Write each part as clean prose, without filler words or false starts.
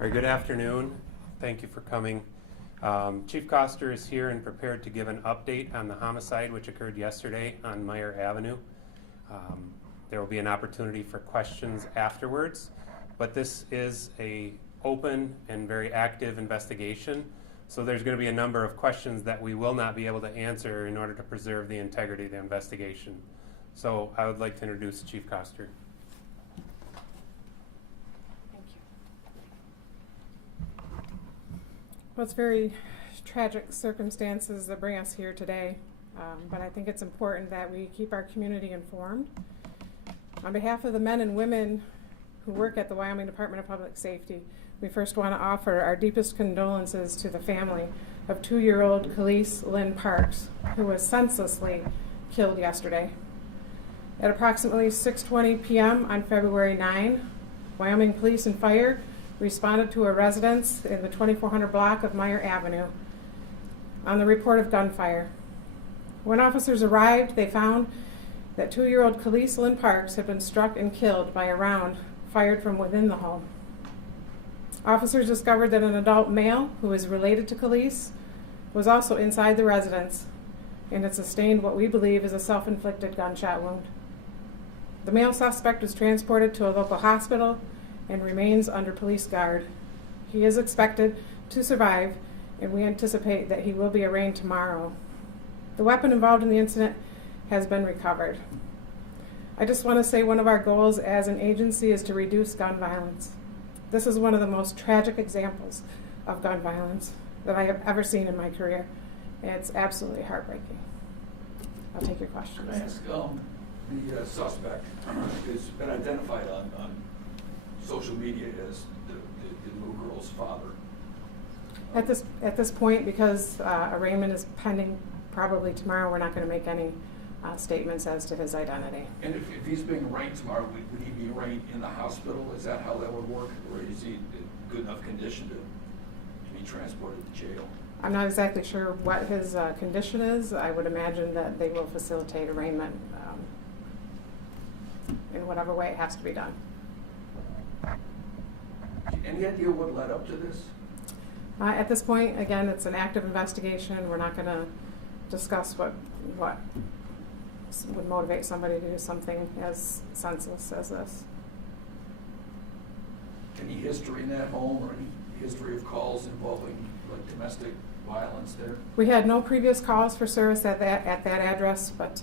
All right, good afternoon. Thank you for coming. Chief Coster is here and prepared to give an update on the homicide which occurred yesterday on Meyer Avenue. There will be an opportunity for questions afterwards, but this is a open and very active investigation, so there's going to be a number of questions that we will not be able to answer in order to preserve the integrity of the investigation. So I would like to introduce Chief Coster. Well, it's very tragic circumstances that bring us here today, but I think it's important that we keep our community informed. On behalf of the men and women who work at the Wyoming Department of Public Safety, we first want to offer our deepest condolences to the family of 2-year-old Khalees Lynn Parks, who was senselessly killed yesterday. At approximately 6:20 p.m. on February 9, Wyoming Police and Fire responded to a residence in the 2400 block of Meyer Avenue on the report of gunfire. When officers arrived, they found that 2-year-old Khalees Lynn Parks had been struck and killed by a round fired from within the home. Officers discovered that an adult male who is related to Khalees was also inside the residence and had sustained what we believe is a self-inflicted gunshot wound. The male suspect was transported to a local hospital and remains under police guard. He is expected to survive, and we anticipate that he will be arraigned tomorrow. The weapon involved in the incident has been recovered. I just want to say one of our goals as an agency is to reduce gun violence. This is one of the most tragic examples of gun violence that I have ever seen in my career, and it's absolutely heartbreaking. I'll take your questions. Can I ask, the suspect has been identified on social media as the little girl's father. At this point, because arraignment is pending probably tomorrow, we're not going to make any statements as to his identity. And if he's being arraigned tomorrow, would he be arraigned in the hospital? Is that how that would work? Or is he in good enough condition to be transported to jail? I'm not exactly sure what his condition is. I would imagine that they will facilitate arraignment in whatever way it has to be done. Any idea what led up to this? At this point, again, it's an active investigation. We're not going to discuss what would motivate somebody to do something as senseless as this. Any history in that home or any history of calls involving like domestic violence there? We had no previous calls for service at that address, but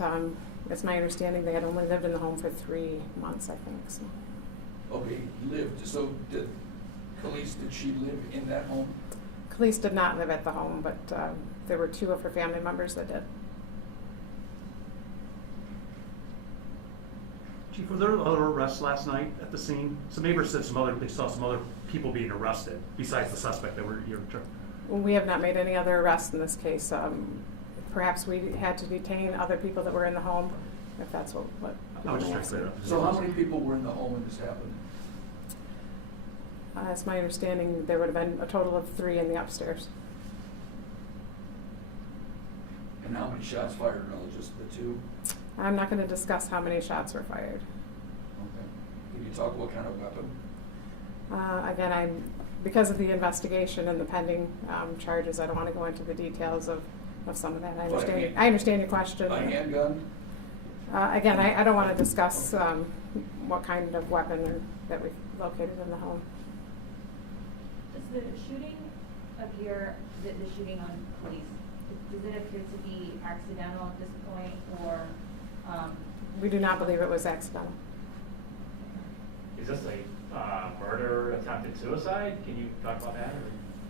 it's my understanding they had only lived in the home for 3 months, I think. So. Okay, lived. So did she live in that home? Khalees did not live at the home, but there were 2 of her family members that did. Chief, were there other arrests last night at the scene? Some neighbors said they saw some other people being arrested besides the suspect that were here. We have not made any other arrests in this case. Perhaps we had to detain other people that were in the home, if that's what I would just clear up. So how many people were in the home when this happened? It's my understanding there would have been a total of 3 in the upstairs. And how many shots fired? No, just the 2? I'm not going to discuss how many shots were fired. Okay. Can you talk what kind of weapon? Again, because of the investigation and the pending charges, I don't want to go into the details of some of that. I understand your question. A handgun? Again, I don't want to discuss what kind of weapon that we located in the home. Does the shooting appear, the shooting on police, does it appear to be accidental at this point, or? We do not believe it was accidental. Is this a murder, attempted suicide? Can you talk about that?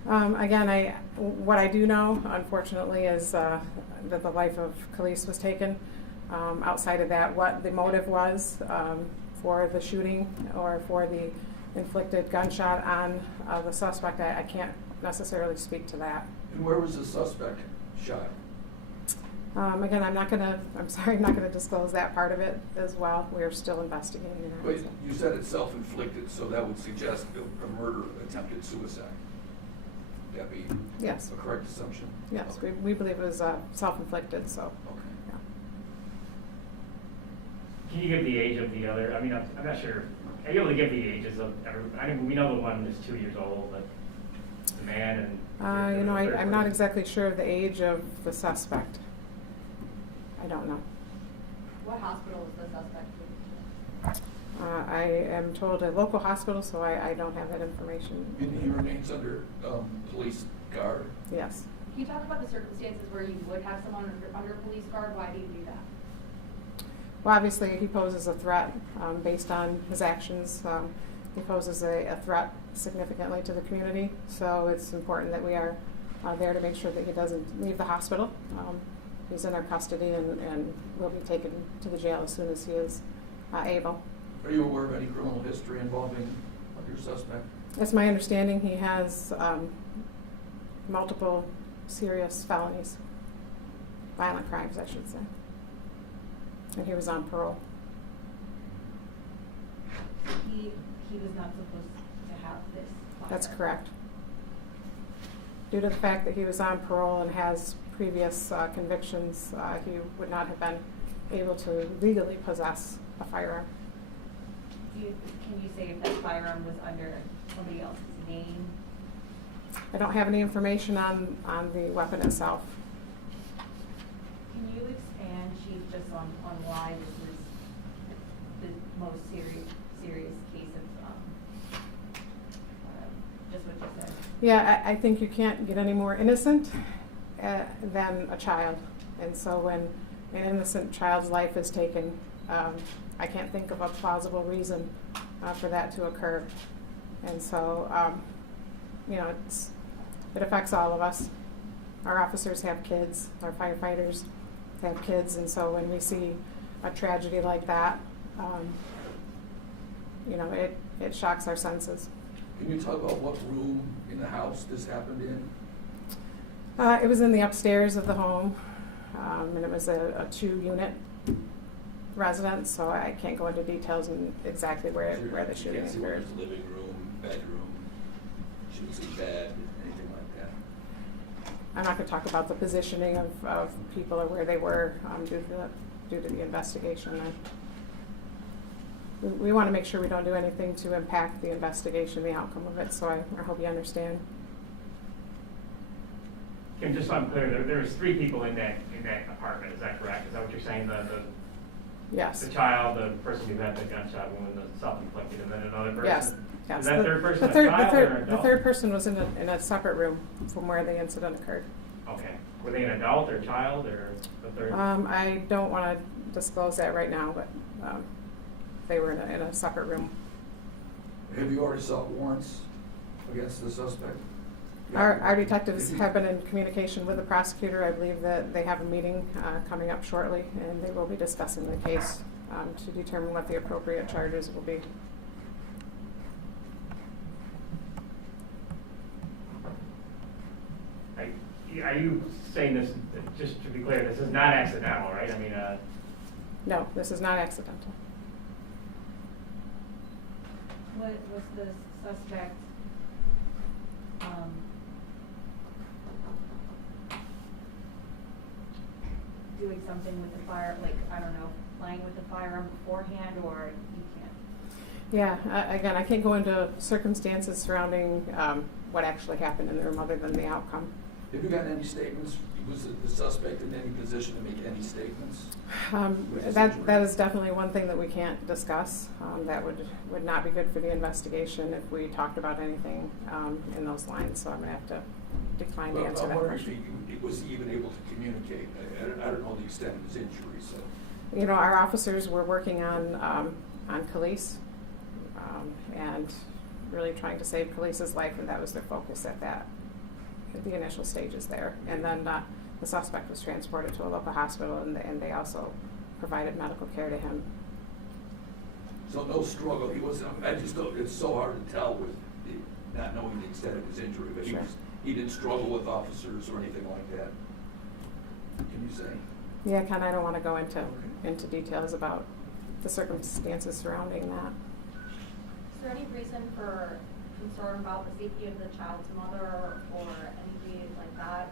Or? Again, what I do know, unfortunately, is that the life of Khalees was taken. Outside of that, what the motive was for the shooting or for the inflicted gunshot on the suspect, I can't necessarily speak to that. And where was the suspect shot? Again, I'm not going to disclose that part of it as well. We are still investigating that. But you said it's self-inflicted, so that would suggest a murder, attempted suicide. Would that be yes. a correct assumption? Yes, okay. we believe it was self-inflicted, so. Okay. Yeah. Can you give the age of the other? I mean, I'm not sure are you able to give the ages of everybody? I mean, we know the one is 2 years old, but the man and. You know, the third I'm not person. exactly sure of the age of the suspect. I don't know. What hospital is the suspect in? I am told a local hospital, so I don't have that information. And he remains under police guard. Yes. Can you talk about the circumstances where you would have someone under police guard? Why do you do that? Well, obviously, he poses a threat based on his actions. He poses a threat significantly to the community, so it's important that we are there to make sure that he doesn't leave the hospital. He's in our custody and will be taken to the jail as soon as he is able. Are you aware of any criminal history involving your suspect? It's my understanding he has multiple serious felonies, violent crimes, I should say. And he was on parole. He was not supposed to have this firearm. That's correct. Due to the fact that he was on parole and has previous convictions, he would not have been able to legally possess a firearm. Can you say if that firearm was under somebody else's name? I don't have any information on the weapon itself. Can you expand, Chief, just on why this is the most serious case of just what you said? Yeah, I think you can't get any more innocent than a child. And so when an innocent child's life is taken, I can't think of a plausible reason for that to occur. And so, you know, it affects all of us. Our officers have kids, our firefighters have kids, and so when we see a tragedy like that, you know, it shocks our senses. Can you talk about what room in the house this happened in? It was in the upstairs of the home, and it was a 2-unit residence, so I can't go into details on exactly where the shooting Can't see where occurred. there's living room, bedroom, shouldn't see bed, anything like that. I'm not going to talk about the positioning of people or where they were due to the investigation. We want to make sure we don't do anything to impact the investigation, the outcome of it, so I hope you understand. Kim, just so I'm clear, there's 3 people in that apartment, is that correct? Is that what you're saying? Yes. The child, the person who had the gunshot wound, the self-inflicted, and then another person? Yes. Yes. Is that third person the a child or an the adult? third person was in a separate room from where the incident occurred. Okay. Were they an adult or child or the third? I don't want to disclose that right now, but they were in a separate room. Have you already sought warrants against the suspect? Our detectives have been in communication with the prosecutor. I believe that they have a meeting coming up shortly, and they will be discussing the case to determine what the appropriate charges will be. Are you saying this, just to be clear, this is not accidental, right? I mean, No, this is not accidental. What was the suspect doing something with the fire, like, I don't know, playing with the firearm beforehand, or you can't? Yeah, again, I can't go into circumstances surrounding what actually happened in the room other than the outcome. Have you gotten any statements? Was the suspect in any position to make any statements? That is definitely one thing that we can't discuss. That would not be good for the investigation if we talked about anything in those lines, so I'm going to have to decline to answer I'm that wondering if question. he was even able to communicate. I don't know the extent of his injury, so. You know, our officers were working on Khalees and really trying to save Khalees' life, and that was their focus at the initial stages there. And then the suspect was transported to a local hospital, and they also provided medical care to him. So no struggle. He wasn't. I just don't. It's so hard to tell with not knowing the extent of his injury, but Sure. he didn't struggle with officers or anything like that. Can you say? Yeah, Ken, I don't want to go into details about the circumstances surrounding that. Is there any reason for concern about the safety of the child's mother or anybody like that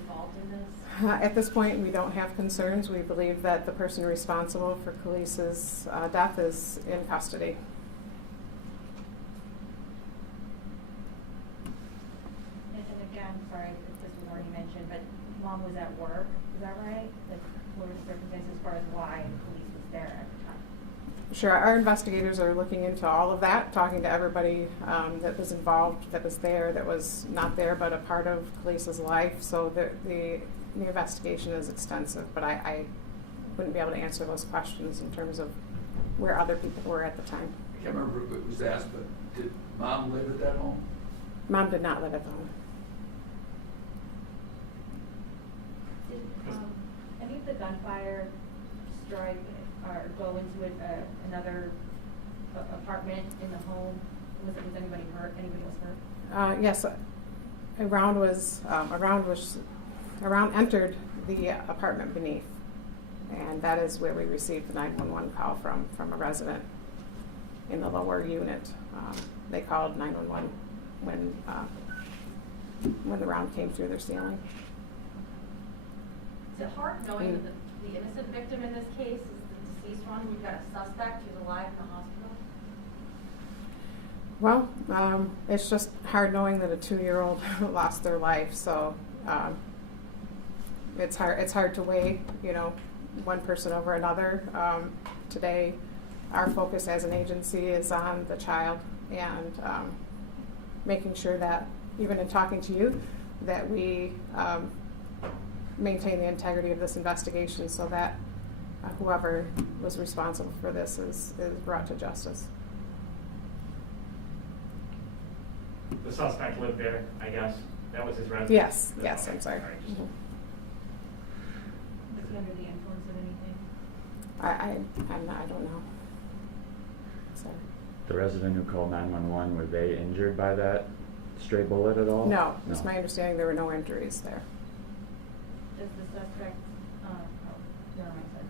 involved in this? At this point, we don't have concerns. We believe that the person responsible for Khalees' death is in custody. mom was at work, is that right? Like, what were the circumstances as far as why the police was there at the time? Sure, our investigators are looking into all of that, talking to everybody that was involved, that was there, that was not there, but a part of Khalees's life. So the investigation is extensive, but I wouldn't be able to answer those questions in terms of where other people were at the time. I can't remember if it was asked, but did mom live at that home? Mom did not live at the home. Did any of the gunfire strike or go into another apartment in the home? Was anybody hurt? Anybody was hurt? Yes, a round entered the apartment beneath, and that is where we received the 911 call from a resident in the lower unit. They called 911 when the round came through their ceiling. Is it hard knowing that the innocent victim in this case is the deceased one? We've got a suspect who's alive in the hospital. Well, it's just hard knowing that a 2-year-old lost their life. So it's hard to weigh, one person over another. Today, our focus as an agency is on the child and making sure that, even in talking to you, that we maintain the integrity of this investigation so that whoever was responsible for this is brought to justice. The suspect lived there, I guess. That was his residence? Yes, I'm sorry. All right. Mhm. Was he under the influence of anything? I don't know. Sorry. The resident who called 911, were they injured by that stray bullet at all? No, it's my understanding there were no injuries there. Does the suspect, never mind, sorry.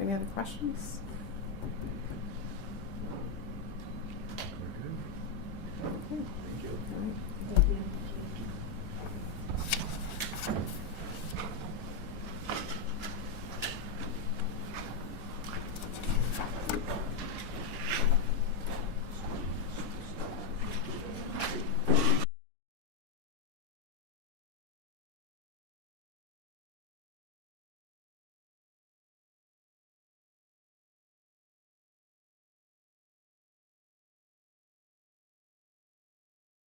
Any other questions?